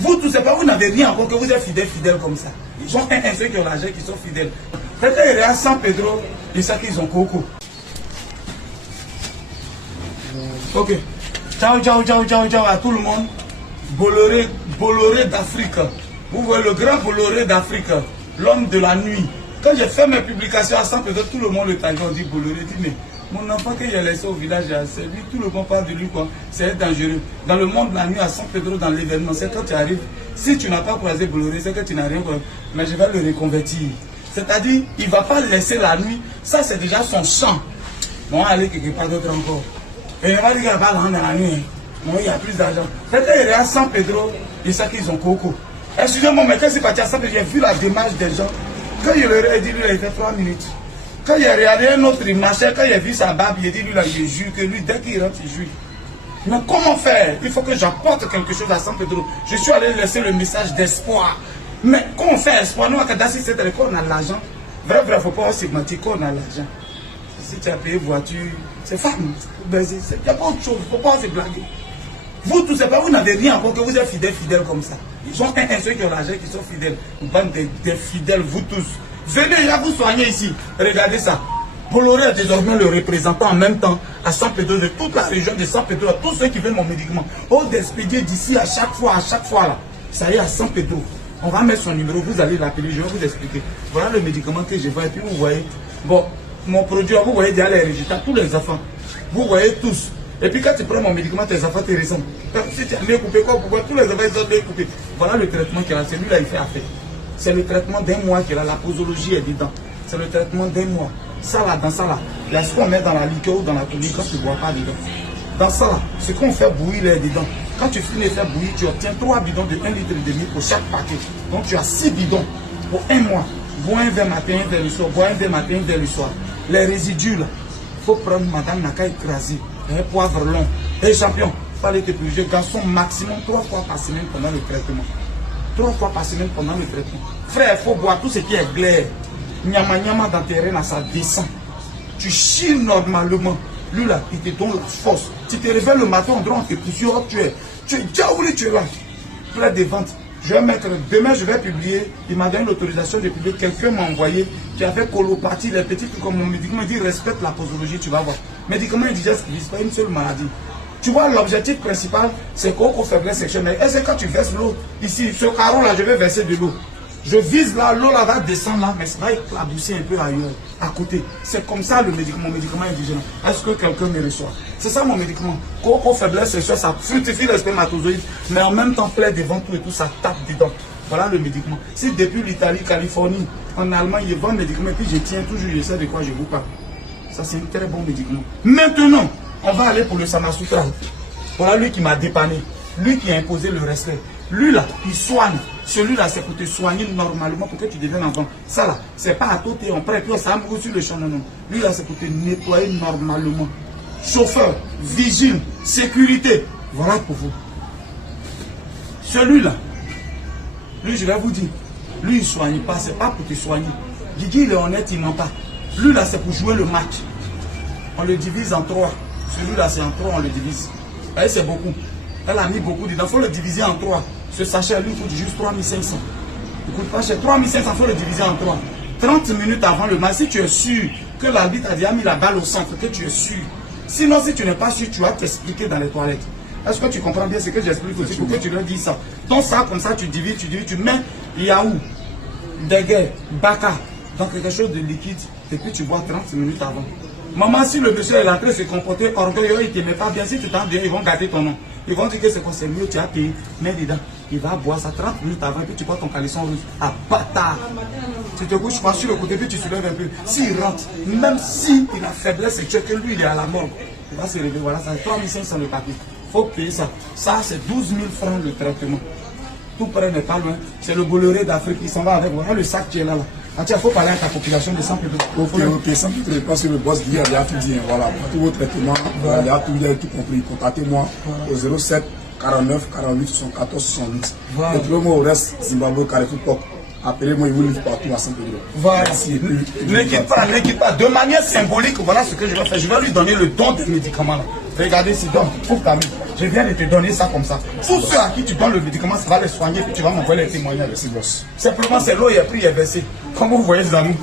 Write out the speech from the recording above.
Vous tous, c'est pas vous n'avez rien encore que vous êtes fidèles comme ça. Ils ont ceux qui ont l'argent qui sont fidèles. Quelqu'un est à San Pedro, ils savent qu'ils ont coco. Ok. Ciao, ciao, ciao, ciao, ciao à tout le monde. Bolloré d'Afrique. Vous voyez le grand Bolloré d'Afrique, l'homme de la nuit. Quand j'ai fait mes publications à San Pedro, tout le monde le taguait, on dit Bolloré, dit mais mon enfant que j'ai laissé au village, c'est lui, tout le monde parle de lui quoi. C'est dangereux. Dans le monde de la nuit à San Pedro, dans l'événement, c'est quand tu arrives, si tu n'as pas croisé Bolloré, c'est que tu n'as rien croisé. Mais je vais le reconvertir. C'est-à-dire, il ne va pas laisser la nuit. Ça, c'est déjà son champ. On va aller quelque part d'autre encore. Et il va dire qu'il va dans la nuit. Non, il y a plus d'argent. Quelqu'un est à San Pedro, ils savent qu'ils ont coco. Excusez-moi, mais quand c'est parti à San Pedro, j'ai vu la démarche des gens. Quand il leur a dit, lui, il a fait 3 minutes. Quand il a regardé un autre, il marchait, quand il a vu sa barbe, il a dit, lui, là, il jure que lui, dès qu'il rentre, il jure. Mais comment faire? Il faut que j'apporte quelque chose à San Pedro. Je suis allé laisser le message d'espoir. Mais comment faire espoir? Nous, à Kadassi, c'est qu'on a l'argent. Vrai, il ne faut pas segmenter qu'on a l'argent. Si tu as payé voiture, c'est femme. Il n'y a pas autre chose, il ne faut pas se blaguer. Vous tous, c'est pas vous n'avez rien encore que vous êtes fidèles comme ça. Ils sont ceux qui ont l'argent qui sont fidèles. Une bande de fidèles, vous tous. Venez là vous soigner ici. Regardez ça. Bolloré est désormais le représentant en même temps à San Pedro, de toute la région de San Pedro, à tous ceux qui veulent mon médicament. Au d'expédier d'ici à chaque fois là. Ça y est à San Pedro. On va mettre son numéro, vous allez l'appeler, je vais vous expliquer. Voilà le médicament que je vois et puis vous voyez. Bon, mon produit, vous voyez déjà les résultats, tous les enfants. Vous voyez tous. Et puis quand tu prends mon médicament, tes enfants te ressemblent. Si tu as bien coupé quoi, pourquoi tous les enfants ils ont bien coupé. Voilà le traitement qu'il a, celui-là il fait affaire. C'est le traitement d'un mois qu'il a, la posologie est dedans. C'est le traitement d'un mois. Ça là, dans ça là, ce qu'on met dans la liqueur ou dans la tonique quand tu ne bois pas dedans. Dans ça là, ce qu'on fait bouillir là dedans. Quand tu finis de faire bouillir, tu obtiens 3 bidons de 1,5 litre pour chaque paquet. Donc tu as 6 bidons pour un mois. Bois un verre matin, un verre le soir. Bois un verre matin, un verre le soir. Les résidus là, il faut prendre madame Naka écrasé, un poivre long. Et champion, il fallait te purger garçon maximum 3 fois par semaine pendant le traitement. 3 fois par semaine pendant le traitement. Frère, il faut boire tout ce qui est glaire. Nyama nyama dans tes reins, ça descend. Tu chies normalement. Lui là, il te donne la force. Tu te réveilles le matin, on te pousse, tu es déjà où tu es là. Près des ventes. Je vais mettre, demain je vais publier, il m'a donné l'autorisation de publier, quelqu'un m'a envoyé, qui a fait colopathie, les petits trucs comme mon médicament, il dit respecte la posologie, tu vas voir. Médicament indigeste qui ne vise pas une seule maladie. Tu vois, l'objectif principal, c'est qu'au faiblesse sexuelle. Et c'est quand tu verses l'eau, ici, ce carreau là, je vais verser de l'eau. Je vise là, l'eau là va descendre là, mais ça va éclabousser un peu ailleurs, à côté. C'est comme ça le médicament, mon médicament indigène. Est-ce que quelqu'un me reçoit? C'est ça mon médicament. Qu'au faiblesse sexuelle, ça fructifie les spermatozoïdes, mais en même temps plaît devant tout et tout, ça tape dedans. Voilà le médicament. Si depuis l'Italie, Californie, en Allemagne, ils vendent le médicament et puis je tiens toujours, je sais de quoi je vous parle. Ça c'est un très bon médicament. Maintenant, on va aller pour le Samasutra. Voilà lui qui m'a dépanné, lui qui a imposé le respect. Lui là, il soigne. Celui-là, c'est pour te soigner normalement, pour que tu deviennes enfant. Ça là, c'est pas à côté, on prend et puis on s'amoure sur le champ. Non, non. Lui là, c'est pour te nettoyer normalement. Chauffeur, vigile, sécurité. Voilà pour vous. Celui-là, lui, je vais vous dire, lui, il ne soigne pas, c'est pas pour te soigner. Guigui, il est honnête, il ment pas. Lui là, c'est pour jouer le match. On le divise en 3. Celui-là, c'est en 3, on le divise. Vous voyez, c'est beaucoup. Elle a mis beaucoup dedans. Il faut le diviser en 3. Ce sachet, lui, coûte juste 3500. Il coûte pas cher. 3500, il faut le diviser en 3. 30 minutes avant le match, si tu es sûr que l'arbitre a déjà mis la balle au centre, que tu es sûr. Sinon, si tu n'es pas sûr, tu vas t'expliquer dans les toilettes. Est-ce que tu comprends bien ce que j'explique aussi? Pourquoi tu leur dis ça? Donc ça, comme ça, tu divises, tu mets Yaou, Deguet, Baka, dans quelque chose de liquide, et puis tu bois 30 minutes avant. Maman, si le monsieur est en train de se comporter orgueilleux, il ne t'aimait pas bien, si tu t'en viens, ils vont garder ton nom. Ils vont dire que c'est quoi, c'est mieux, tu as payé, mets dedans. Il va boire ça 30 minutes avant, et puis tu bois ton caleçon rouge. Ah, bâtard! Tu te couches pas sur le côté, puis tu soulèves un peu. S'il rentre, même si il a faiblesse sexuelle, que lui, il est à la mort, il va se lever, voilà, ça 3500 le papier. Il faut payer ça. Ça, c'est 12 000 francs le traitement. Tout près n'est pas loin. C'est le Bolloré d'Afrique, il s'en va avec. Voilà le sac qui est là. Ah, tiens, il faut parler à ta population de San Pedro. Ok, San Pedro, je pense que le boss dit, il y a tout dit. Voilà, pour tous vos traitements, il y a tout compris. Contactez-moi au 07 49 48 74 68. Et trouvez-moi au reste, Zimbabwe, Carrefour Pop. Appelez-moi, il vous livre partout à San Pedro. Voilà. Ne quitte pas, ne quitte pas. De manière symbolique, voilà ce que je vais faire. Je vais lui donner le don des médicaments là. Regardez ici, donc, trouve ta main. Je viens de te donner ça comme ça. Tous ceux à qui tu donnes le médicament, ça va les soigner, puis tu vas m'envoyer les témoignages. Merci, boss. Simplement, c'est l'eau et après il est versé. Comme vous voyez, les amis,